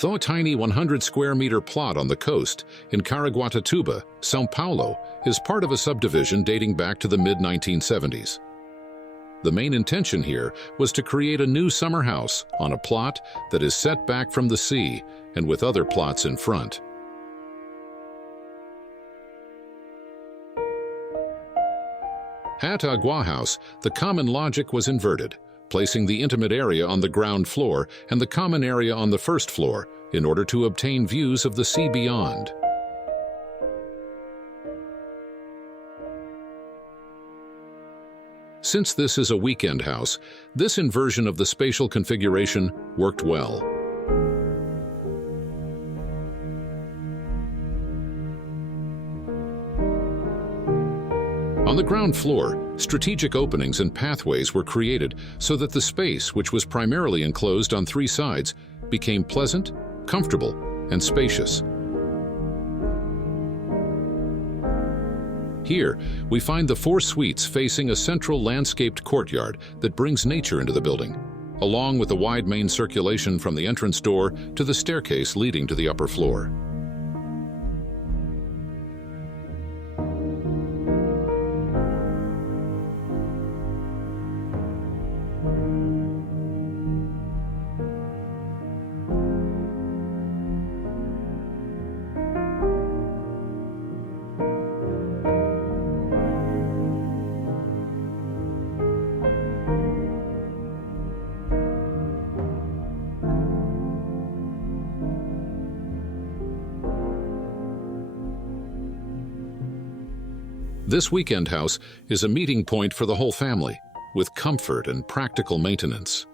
Though a tiny 100 square meter plot on the coast in Caraguatatuba, São Paulo, is part of a subdivision dating back to the mid-1970s. The main intention here was to create a new summer house on a plot that is set back from the sea and with other plots in front. At Aguá house, the common logic was inverted, placing the intimate area on the ground floor and the common area on the first floor in order to obtain views of the sea beyond. Since this is a weekend house, this inversion of the spatial configuration worked well. On the ground floor, strategic openings and pathways were created so that the space, which was primarily enclosed on three sides, became pleasant, comfortable, and spacious. Here, we find the 4 suites facing a central landscaped courtyard that brings nature into the building, along with a wide main circulation from the entrance door to the staircase leading to the upper floor. This weekend house is a meeting point for the whole family, with comfort and practical maintenance.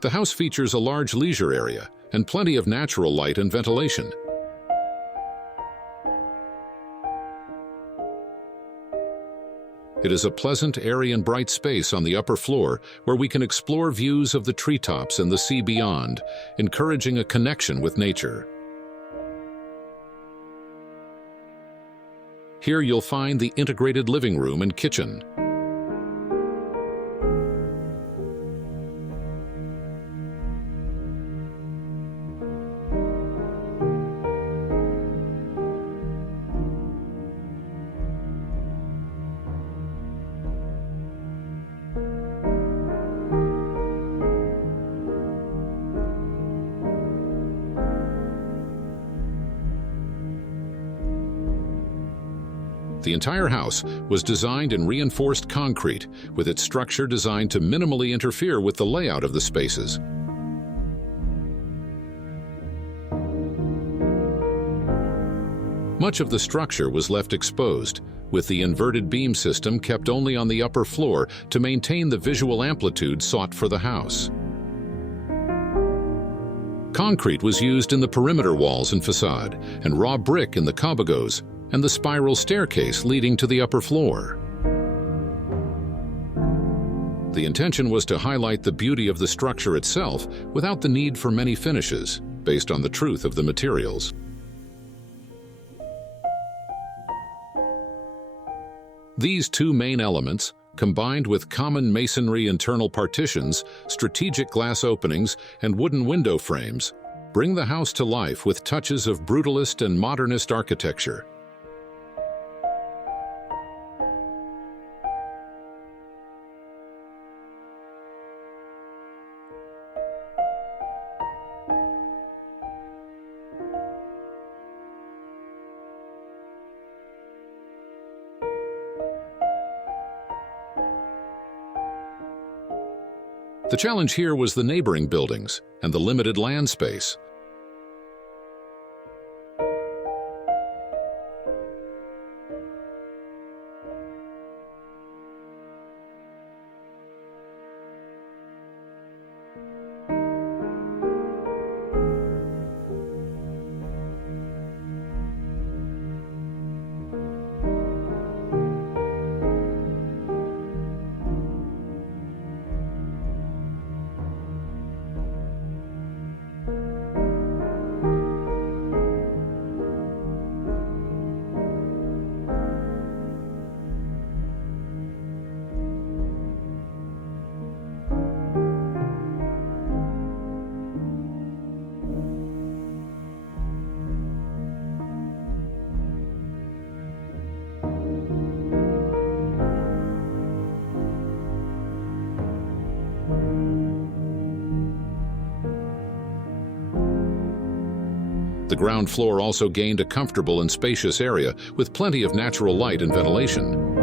The house features a large leisure area and plenty of natural light and ventilation. It is a pleasant, airy, and bright space on the upper floor where we can explore views of the treetops and the sea beyond, encouraging a connection with nature. Here you'll find the integrated living room and kitchen. The entire house was designed in reinforced concrete, with its structure designed to minimally interfere with the layout of the spaces. Much of the structure was left exposed, with the inverted beam system kept only on the upper floor to maintain the visual amplitude sought for the house. Concrete was used in the perimeter walls and facade, and raw brick in the cabagos, and the spiral staircase leading to the upper floor. The intention was to highlight the beauty of the structure itself without the need for many finishes, based on the truth of the materials. These two main elements, combined with common masonry internal partitions, strategic glass openings, and wooden window frames, bring the house to life with touches of brutalist and modernist architecture. The challenge here was the neighboring buildings and the limited land space. ground floor also gained a comfortable and spacious area with plenty of natural light and ventilation.